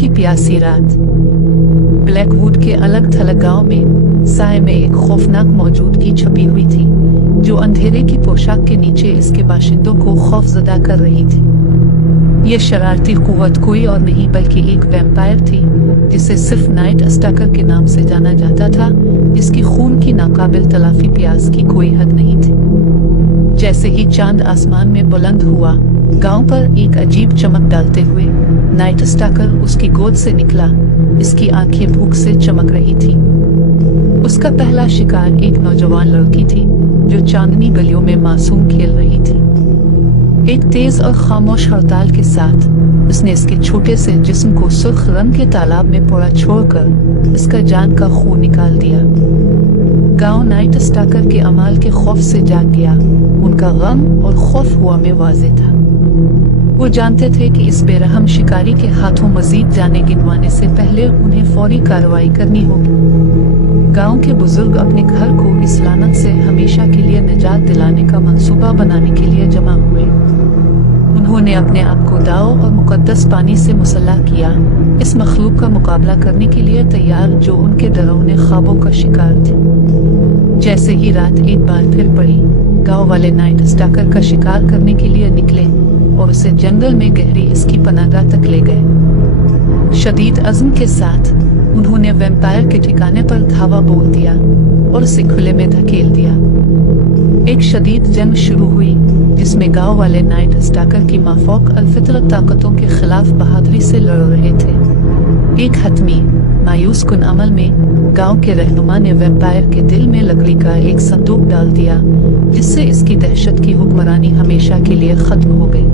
की प्यासी रात। ब्लैकवुड के अलग थलग गांव में साए में एक खौफनाक मौजूदगी छुपी हुई थी, जो अंधेरे की पोशाक के नीचे इसके बाशिंदों को खौफजदा कर रही थी। ये शरारती कुव्वत कोई और नहीं बल्कि एक वैम्पायर थी, जिसे सिर्फ नाइट स्टाकर के नाम से जाना जाता था, जिसकी खून की नाकाबिल तलाफी प्यास की कोई हद नहीं थी। जैसे ही चांद आसमान में बुलंद हुआ, गांव पर एक अजीब चमक डालते हुए नाइट स्टाकर उसकी गोद से निकला। इसकी आंखें भूख से चमक रही थी। उसका पहला शिकार एक नौजवान लड़की थी, जो चांदनी गलियों में मासूम खेल रही थी। एक तेज और खामोश हड़ताल के साथ उसने इसके छोटे से जिस्म को सुर्ख रंग के तालाब में पड़ा छोड़कर इसका जान का खून निकाल दिया। गांव नाइट स्टाकर के अमाल के खौफ से जाग गया। उनका गम और खौफ हुआ में वाज़ेह था। वो जानते थे कि इस बेरहम शिकारी के हाथों मजीद जाने गिनवाने से पहले उन्हें फौरी कार्रवाई करनी होगी। गांव के बुजुर्ग अपने घर को इस लानत से हमेशा के लिए निजात दिलाने का मंसूबा बनाने के लिए जमा हुए। उन्होंने अपने आप को दाव और मुकद्दस पानी से मुसल्लह किया, इस मखलूक का मुकाबला करने के लिए तैयार जो उनके डरावने ख्वाबों का शिकार थे। जैसे ही रात एक बार फिर पड़ी, गांव वाले नाइट स्टाकर का शिकार करने के लिए निकले और उसे जंगल में गहरी इसकी पनाहगाह तक ले गए। शदीद अज़्म के साथ उन्होंने वैम्पायर के ठिकाने पर धावा बोल दिया और उसे खुले में धकेल दिया। एक शदीद जंग शुरू हुई, जिसमें गांव वाले नाइट स्टाकर की माफौक अलफितरत ताकतों के खिलाफ बहादुरी से लड़ रहे थे। एक हतमी मायूस कुन अमल में गांव के रहनुमा ने वैम्पायर के दिल में लकड़ी का एक संदूक डाल दिया, जिससे इसकी दहशत की हुक्मरानी हमेशा के लिए खत्म हो गई।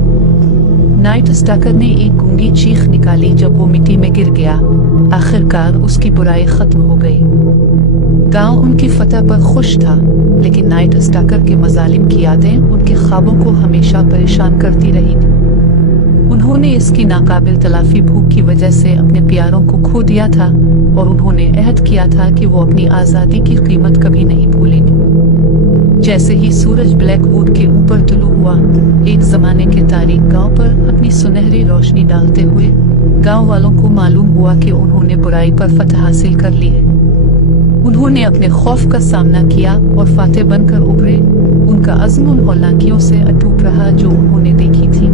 नाइट स्टाकर ने एक गूंगी चीख निकाली जब वो मिट्टी में गिर गया। आखिरकार उसकी बुराई खत्म हो गई। गांव उनकी फतह पर खुश था, लेकिन नाइट स्टाकर के मजालिम की यादें उनके ख्वाबों को हमेशा परेशान करती रही। उन्होंने इसकी नाकाबिल तलाफी भूख की वजह से अपने प्यारों को खो दिया था और उन्होंने अहद किया था कि वो अपनी आज़ादी की कीमत कभी नहीं भूलेंगे। जैसे ही सूरज ब्लैकवुड के ऊपर तुलू हुआ, एक जमाने के तारीख गांव पर अपनी सुनहरी रोशनी डालते हुए गांव वालों को मालूम हुआ कि उन्होंने बुराई पर फतह हासिल कर ली है। उन्होंने अपने खौफ का सामना किया और फातेह बनकर उभरे। उनका अज़्म उन हौलाकियों से अटूट रहा जो उन्होंने देखी थी,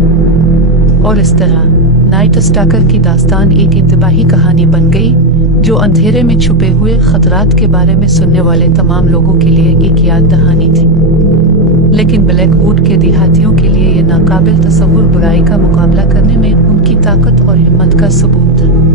और इस तरह नाइट स्टाकर की दास्तान एक इंतबाही कहानी बन गई, जो अंधेरे में छुपे हुए खतरात के बारे में सुनने वाले तमाम लोगों के लिए एक याद दहानी थी। लेकिन ब्लैकवुड के देहातियों के लिए ये नाकाबिल तसव्वुर बुराई का मुकाबला करने में उनकी ताकत और हिम्मत का सबूत था।